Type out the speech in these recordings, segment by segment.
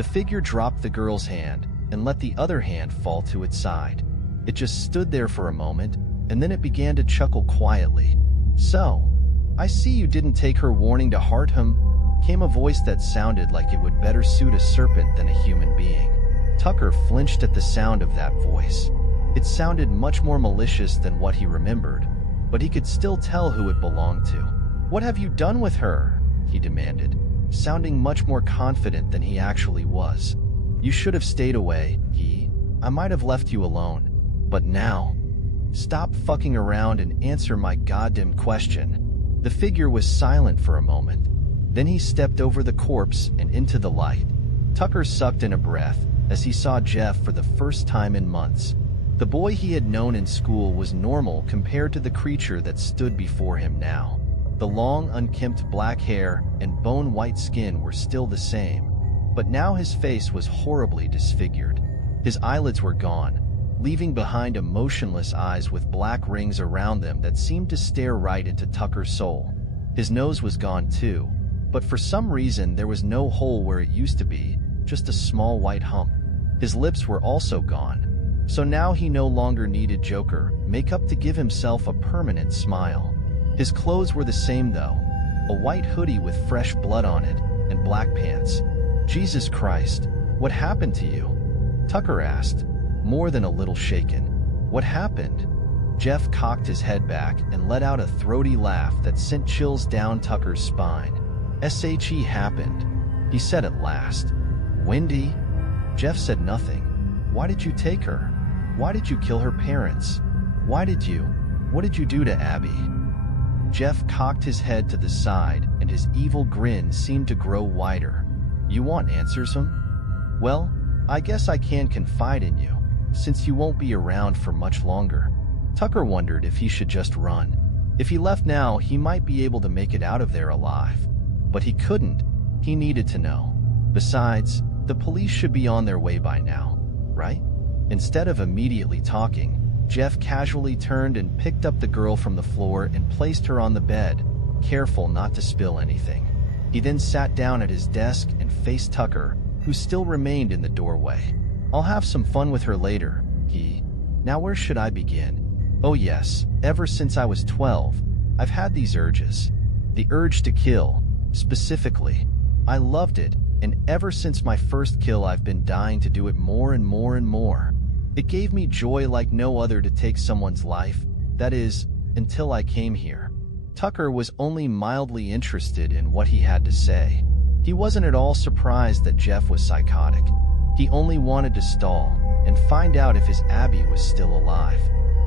The figure dropped the girl's hand and let the other hand fall to its side. It just stood there for a moment, and then it began to chuckle quietly. "So, I see you didn't take her warning to heart, came a voice that sounded like it would better suit a serpent than a human being. Tucker flinched at the sound of that voice. It sounded much more malicious than what he remembered, but he could still tell who it belonged to. "What have you done with her?" he demanded, sounding much more confident than he actually was. "You should have stayed away, I might have left you alone. But now, stop fucking around and answer my goddamn question." The figure was silent for a moment. Then he stepped over the corpse and into the light. Tucker sucked in a breath as he saw Jeff for the first time in months. The boy he had known in school was normal compared to the creature that stood before him now. The long, unkempt black hair and bone-white skin were still the same, but now his face was horribly disfigured. His eyelids were gone, leaving behind emotionless eyes with black rings around them that seemed to stare right into Tucker's soul. His nose was gone too, but for some reason there was no hole where it used to be, just a small white hump. His lips were also gone, so now he no longer needed Joker makeup to give himself a permanent smile. His clothes were the same though, a white hoodie with fresh blood on it, and black pants. "Jesus Christ, what happened to you?" Tucker asked, more than a little shaken. "What happened?" Jeff cocked his head back and let out a throaty laugh that sent chills down Tucker's spine. "SHE happened," he said at last. "Wendy?" Jeff said nothing. "Why did you take her? Why did you kill her parents? What did you do to Abby?" Jeff cocked his head to the side and his evil grin seemed to grow wider. "You want answers, Well, I guess I can confide in you, since you won't be around for much longer." Tucker wondered if he should just run. If he left now, he might be able to make it out of there alive. But he couldn't. He needed to know. Besides, the police should be on their way by now, right? Instead of immediately talking, Jeff casually turned and picked up the girl from the floor and placed her on the bed, careful not to spill anything. He then sat down at his desk and faced Tucker, who still remained in the doorway. "I'll have some fun with her later, Now where should I begin? Oh yes, ever since I was 12, I've had these urges. The urge to kill, specifically. I loved it, and ever since my first kill I've been dying to do it more and more and more. It gave me joy like no other to take someone's life, that is, until I came here." Tucker was only mildly interested in what he had to say. He wasn't at all surprised that Jeff was psychotic. He only wanted to stall and find out if his Abby was still alive.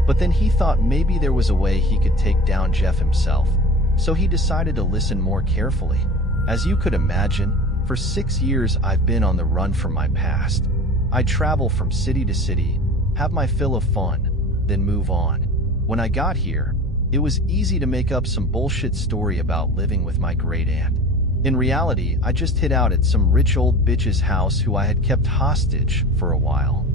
But then he thought maybe there was a way he could take down Jeff himself, so he decided to listen more carefully. "As you could imagine, for 6 years I've been on the run from my past. I travel from city to city, have my fill of fun, then move on. When I got here, it was easy to make up some bullshit story about living with my great aunt. In reality, I just hid out at some rich old bitch's house who I had kept hostage for a while."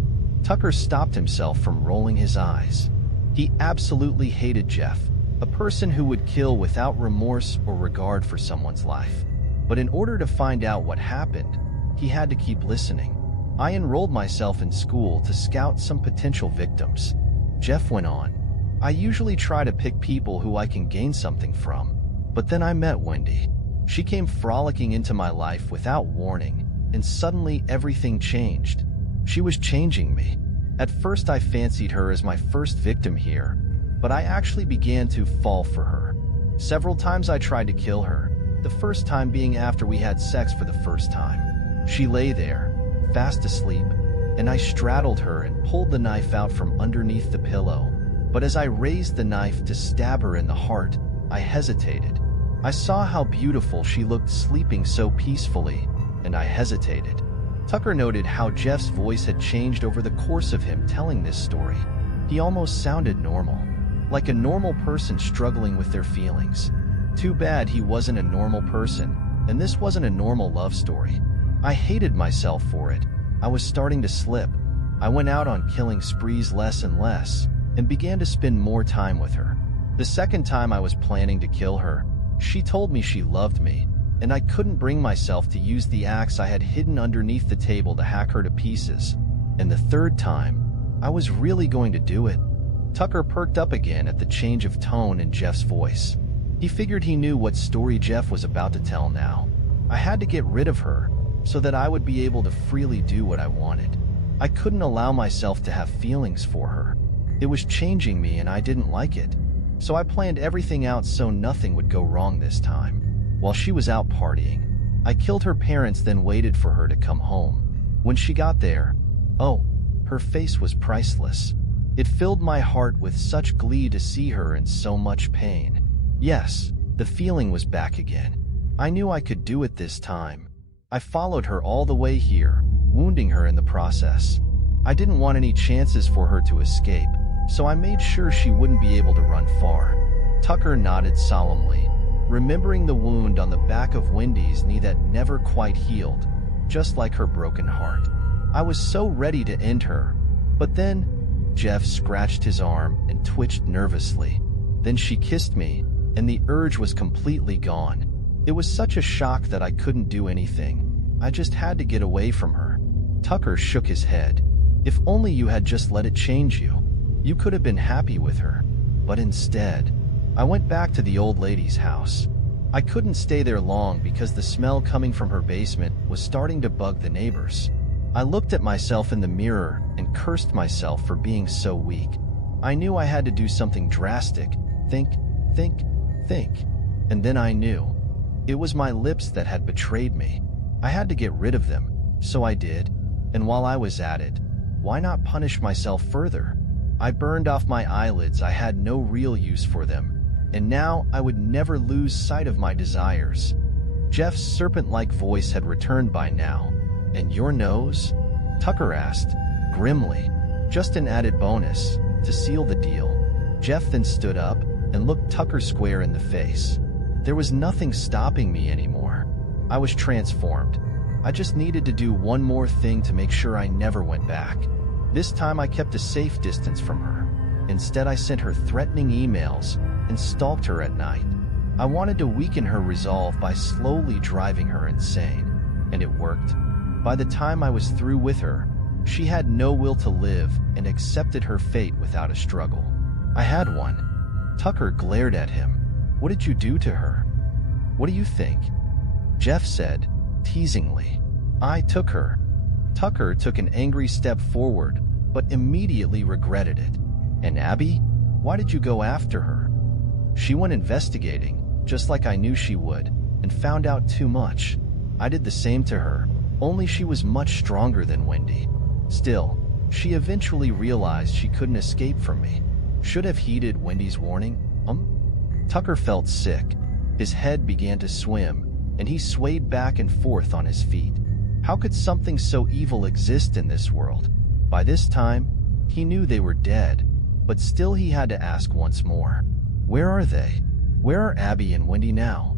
Tucker stopped himself from rolling his eyes. He absolutely hated Jeff, a person who would kill without remorse or regard for someone's life. But in order to find out what happened, he had to keep listening. "I enrolled myself in school to scout some potential victims," Jeff went on. "I usually try to pick people who I can gain something from. But then I met Wendy. She came frolicking into my life without warning, and suddenly everything changed. She was changing me. At first I fancied her as my first victim here, but I actually began to fall for her. Several times I tried to kill her, the first time being after we had sex for the first time. She lay there, fast asleep, and I straddled her and pulled the knife out from underneath the pillow. But as I raised the knife to stab her in the heart, I hesitated. I saw how beautiful she looked sleeping so peacefully, and I hesitated." Tucker noted how Jeff's voice had changed over the course of him telling this story. He almost sounded normal, like a normal person struggling with their feelings. Too bad he wasn't a normal person, and this wasn't a normal love story. "I hated myself for it. I was starting to slip. I went out on killing sprees less and less, and began to spend more time with her. The second time I was planning to kill her, she told me she loved me, and I couldn't bring myself to use the axe I had hidden underneath the table to hack her to pieces. And the third time, I was really going to do it. Tucker perked up again at the change of tone in Jeff's voice. He figured he knew what story Jeff was about to tell now. I had to get rid of her so that I would be able to freely do what I wanted. I couldn't allow myself to have feelings for her. It was changing me and I didn't like it. So I planned everything out so nothing would go wrong this time. While she was out partying, I killed her parents, then waited for her to come home. When she got there, oh, her face was priceless. It filled my heart with such glee to see her in so much pain. Yes, the feeling was back again. I knew I could do it this time. I followed her all the way here, wounding her in the process. I didn't want any chances for her to escape, so I made sure she wouldn't be able to run far. Tucker nodded solemnly, remembering the wound on the back of Wendy's knee that never quite healed, just like her broken heart. I was so ready to end her, but then Jeff scratched his arm and twitched nervously. Then she kissed me, and the urge was completely gone. It was such a shock that I couldn't do anything. I just had to get away from her. Tucker shook his head. If only you had just let it change you. You could have been happy with her. But instead, I went back to the old lady's house. I couldn't stay there long because the smell coming from her basement was starting to bug the neighbors. I looked at myself in the mirror and cursed myself for being so weak. I knew I had to do something drastic. Think. And then I knew. It was my lips that had betrayed me. I had to get rid of them, so I did. And while I was at it, why not punish myself further? I burned off my eyelids. I had no real use for them. And now I would never lose sight of my desires. Jeff's serpent-like voice had returned by now. And your nose? Tucker asked, grimly. Just an added bonus, to seal the deal. Jeff then stood up and looked Tucker square in the face. There was nothing stopping me anymore. I was transformed. I just needed to do one more thing to make sure I never went back. This time I kept a safe distance from her. Instead, I sent her threatening emails and stalked her at night. I wanted to weaken her resolve by slowly driving her insane. And it worked. By the time I was through with her, she had no will to live and accepted her fate without a struggle. I had one. Tucker glared at him. What did you do to her? What do you think? Jeff said, teasingly. I took her. Tucker took an angry step forward, but immediately regretted it. And Abby? Why did you go after her? She went investigating, just like I knew she would, and found out too much. I did the same to her, only she was much stronger than Wendy. Still, she eventually realized she couldn't escape from me. Should have heeded Wendy's warning. Tucker felt sick. His head began to swim, and he swayed back and forth on his feet. How could something so evil exist in this world? By this time, he knew they were dead, but still he had to ask once more. Where are they? Where are Abby and Wendy now?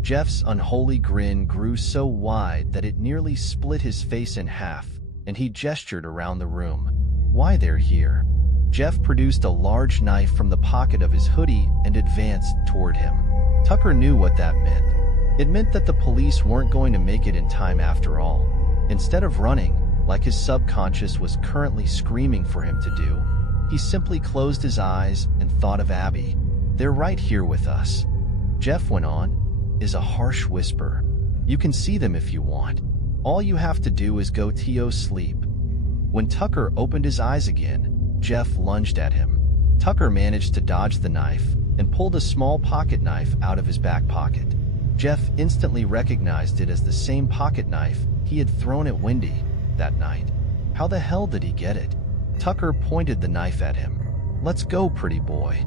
Jeff's unholy grin grew so wide that it nearly split his face in half, and he gestured around the room. Why, they're here. Jeff produced a large knife from the pocket of his hoodie and advanced toward him. Tucker knew what that meant. It meant that the police weren't going to make it in time after all. Instead of running, like his subconscious was currently screaming for him to do, he simply closed his eyes and thought of Abby. They're right here with us. Jeff went on, is a harsh whisper. You can see them if you want. All you have to do is go to sleep. When Tucker opened his eyes again, Jeff lunged at him. Tucker managed to dodge the knife and pulled a small pocket knife out of his back pocket. Jeff instantly recognized it as the same pocket knife he had thrown at Wendy that night. How the hell did he get it? Tucker pointed the knife at him. Let's go, pretty boy,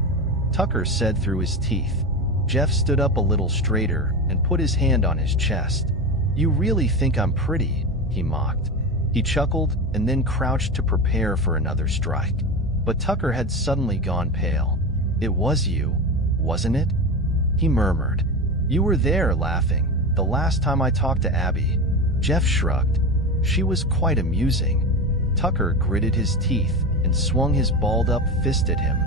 Tucker said through his teeth. Jeff stood up a little straighter and put his hand on his chest. You really think I'm pretty? He mocked. He chuckled and then crouched to prepare for another strike. But Tucker had suddenly gone pale. It was you, wasn't it? He murmured. You were there laughing the last time I talked to Abby. Jeff shrugged. She was quite amusing. Tucker gritted his teeth and swung his balled-up fist at him.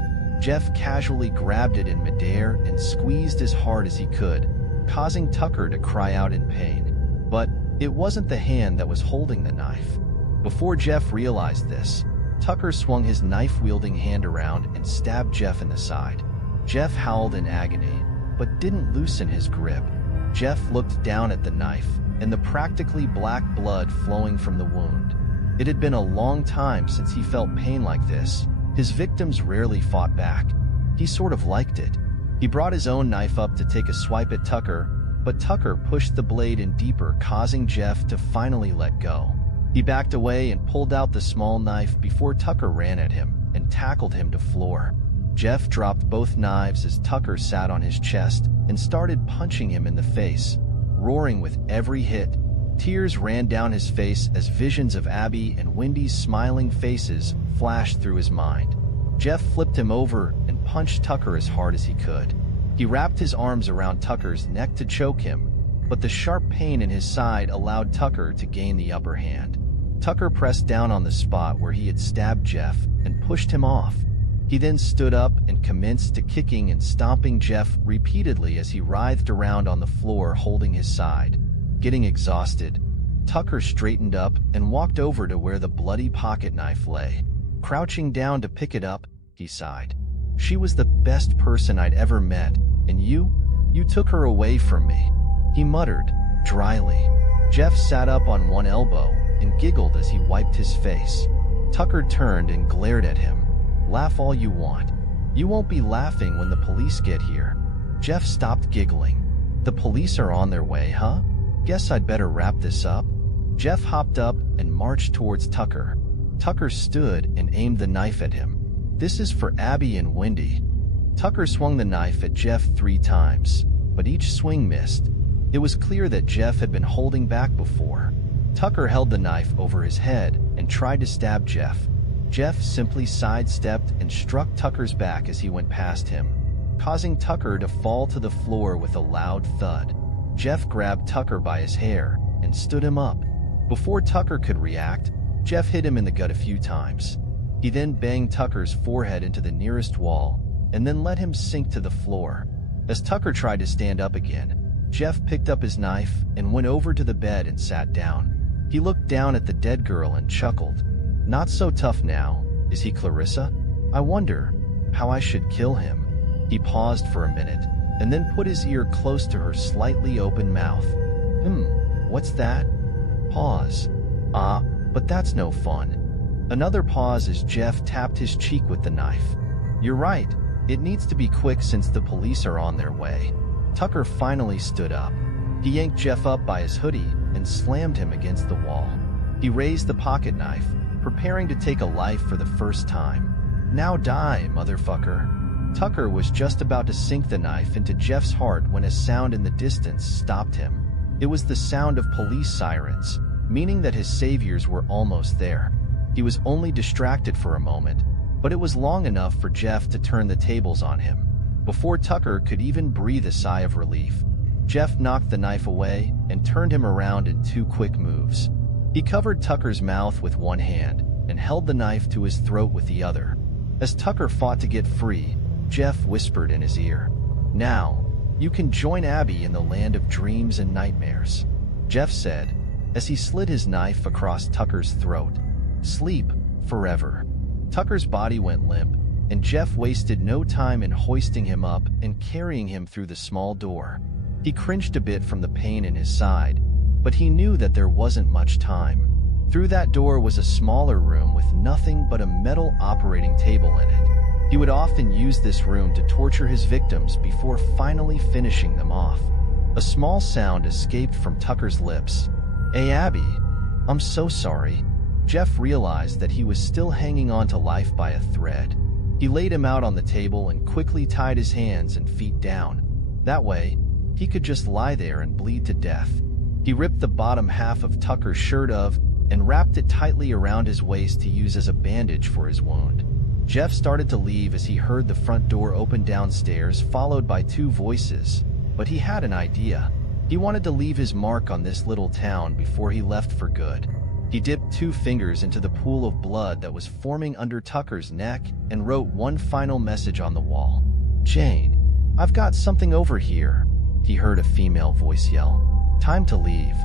Jeff casually grabbed it in midair and squeezed as hard as he could. causing Tucker to cry out in pain. But it wasn't the hand that was holding the knife. Before Jeff realized this, Tucker swung his knife-wielding hand around and stabbed Jeff in the side. Jeff howled in agony, but didn't loosen his grip. Jeff looked down at the knife and the practically black blood flowing from the wound. It had been a long time since he felt pain like this. His victims rarely fought back. He sort of liked it. He brought his own knife up to take a swipe at Tucker, but Tucker pushed the blade in deeper, causing Jeff to finally let go. He backed away and pulled out the small knife before Tucker ran at him and tackled him to floor. Jeff dropped both knives as Tucker sat on his chest and started punching him in the face, roaring with every hit. Tears ran down his face as visions of Abby and Wendy's smiling faces flashed through his mind. Jeff flipped him over and punched Tucker as hard as he could. He wrapped his arms around Tucker's neck to choke him, but the sharp pain in his side allowed Tucker to gain the upper hand. Tucker pressed down on the spot where he had stabbed Jeff and pushed him off. He then stood up and commenced to kicking and stomping Jeff repeatedly as he writhed around on the floor holding his side. Getting exhausted, Tucker straightened up and walked over to where the bloody pocket knife lay. Crouching down to pick it up, he sighed. She was the best person I'd ever met, and you took her away from me, he muttered, dryly. Jeff sat up on one elbow and giggled as he wiped his face. Tucker turned and glared at him. Laugh all you want. You won't be laughing when the police get here. Jeff stopped giggling. The police are on their way, huh? Guess I'd better wrap this up. Jeff hopped up and marched towards Tucker. Tucker stood and aimed the knife at him. This is for Abby and Wendy. Tucker swung the knife at Jeff 3 times, but each swing missed. It was clear that Jeff had been holding back before. Tucker held the knife over his head and tried to stab Jeff. Jeff simply sidestepped and struck Tucker's back as he went past him, causing Tucker to fall to the floor with a loud thud. Jeff grabbed Tucker by his hair and stood him up. Before Tucker could react, Jeff hit him in the gut a few times. He then banged Tucker's forehead into the nearest wall and then let him sink to the floor. As Tucker tried to stand up again, Jeff picked up his knife and went over to the bed and sat down. He looked down at the dead girl and chuckled. Not so tough now, is he, Clarissa? I wonder how I should kill him. He paused for a minute and then put his ear close to her slightly open mouth. What's that? Pause. But that's no fun. Another pause as Jeff tapped his cheek with the knife. You're right, it needs to be quick since the police are on their way. Tucker finally stood up. He yanked Jeff up by his hoodie and slammed him against the wall. He raised the pocket knife, preparing to take a life for the first time. Now die, motherfucker. Tucker was just about to sink the knife into Jeff's heart when a sound in the distance stopped him. It was the sound of police sirens, meaning that his saviors were almost there. He was only distracted for a moment, but it was long enough for Jeff to turn the tables on him. Before Tucker could even breathe a sigh of relief, Jeff knocked the knife away and turned him around in 2 quick moves. He covered Tucker's mouth with one hand and held the knife to his throat with the other. As Tucker fought to get free, Jeff whispered in his ear, "Now, you can join Abby in the land of dreams and nightmares," Jeff said, as he slid his knife across Tucker's throat. "Sleep forever." Tucker's body went limp, and Jeff wasted no time in hoisting him up and carrying him through the small door. He cringed a bit from the pain in his side, but he knew that there wasn't much time. Through that door was a smaller room with nothing but a metal operating table in it. He would often use this room to torture his victims before finally finishing them off. A small sound escaped from Tucker's lips. "Hey, Abby, I'm so sorry." Jeff realized that he was still hanging on to life by a thread. He laid him out on the table and quickly tied his hands and feet down. That way, he could just lie there and bleed to death. He ripped the bottom half of Tucker's shirt off and wrapped it tightly around his waist to use as a bandage for his wound. Jeff started to leave as he heard the front door open downstairs, followed by 2 voices. But he had an idea. He wanted to leave his mark on this little town before he left for good. He dipped 2 fingers into the pool of blood that was forming under Tucker's neck and wrote one final message on the wall. "Jane, I've got something over here." he heard a female voice yell. "Time to leave."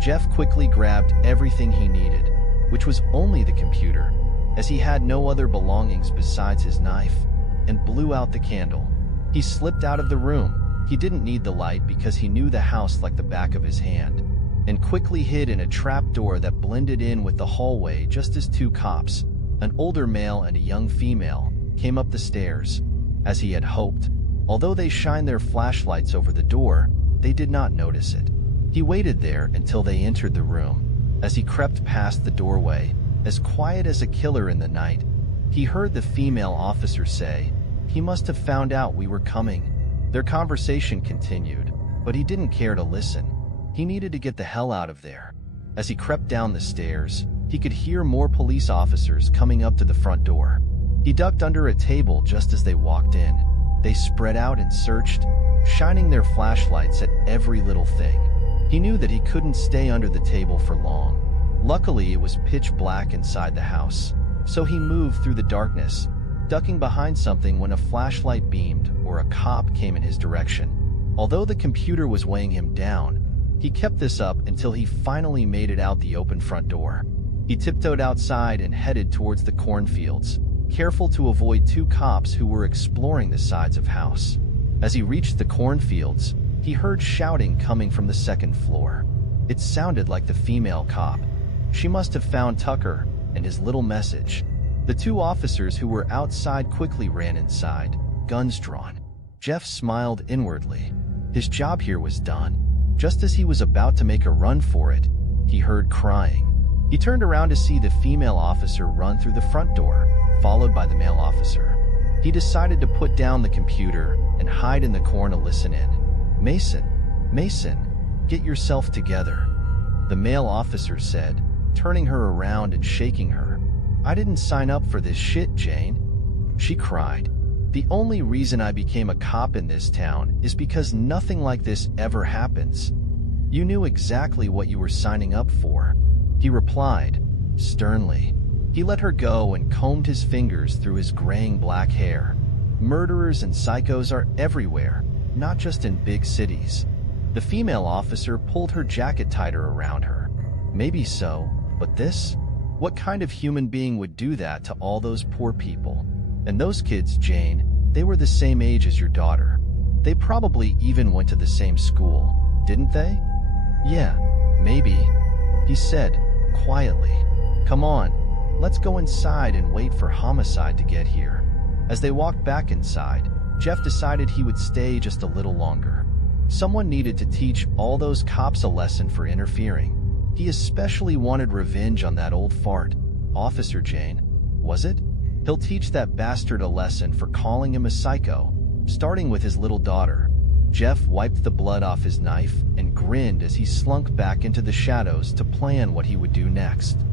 Jeff quickly grabbed everything he needed, which was only the computer, as he had no other belongings besides his knife, and blew out the candle. He slipped out of the room. He didn't need the light because he knew the house like the back of his hand, and quickly hid in a trap door that blended in with the hallway just as two cops, an older male and a young female, came up the stairs. As he had hoped, although they shined their flashlights over the door, they did not notice it. He waited there until they entered the room. As he crept past the doorway, as quiet as a killer in the night, he heard the female officer say, "He must have found out we were coming." Their conversation continued, but he didn't care to listen. He needed to get the hell out of there. As he crept down the stairs, he could hear more police officers coming up to the front door. He ducked under a table just as they walked in. They spread out and searched, shining their flashlights at every little thing. He knew that he couldn't stay under the table for long. Luckily, it was pitch black inside the house, so he moved through the darkness, ducking behind something when a flashlight beamed or a cop came in his direction. Although the computer was weighing him down, he kept this up until he finally made it out the open front door. He tiptoed outside and headed towards the cornfields, careful to avoid two cops who were exploring the sides of house. As he reached the cornfields, he heard shouting coming from the second floor. It sounded like the female cop. She must have found Tucker and his little message. The two officers who were outside quickly ran inside, guns drawn. Jeff smiled inwardly. His job here was done. Just as he was about to make a run for it, he heard crying. He turned around to see the female officer run through the front door, followed by the male officer. He decided to put down the computer and hide in the corner to listen in. Mason, get yourself together," the male officer said, turning her around and shaking her. "I didn't sign up for this shit, Jane," she cried. "The only reason I became a cop in this town is because nothing like this ever happens. You knew exactly what you were signing up for," he replied, sternly. He let her go and combed his fingers through his graying black hair. Murderers and psychos are everywhere, not just in big cities. The female officer pulled her jacket tighter around her. Maybe so, but this? What kind of human being would do that to all those poor people? And those kids, Jane, they were the same age as your daughter. They probably even went to the same school, didn't they? "Yeah, maybe," he said, quietly. "Come on, let's go inside and wait for homicide to get here." As they walked back inside, Jeff decided he would stay just a little longer. Someone needed to teach all those cops a lesson for interfering. He especially wanted revenge on that old fart, Officer Jane, was it? He'll teach that bastard a lesson for calling him a psycho, starting with his little daughter. Jeff wiped the blood off his knife and grinned as he slunk back into the shadows to plan what he would do next.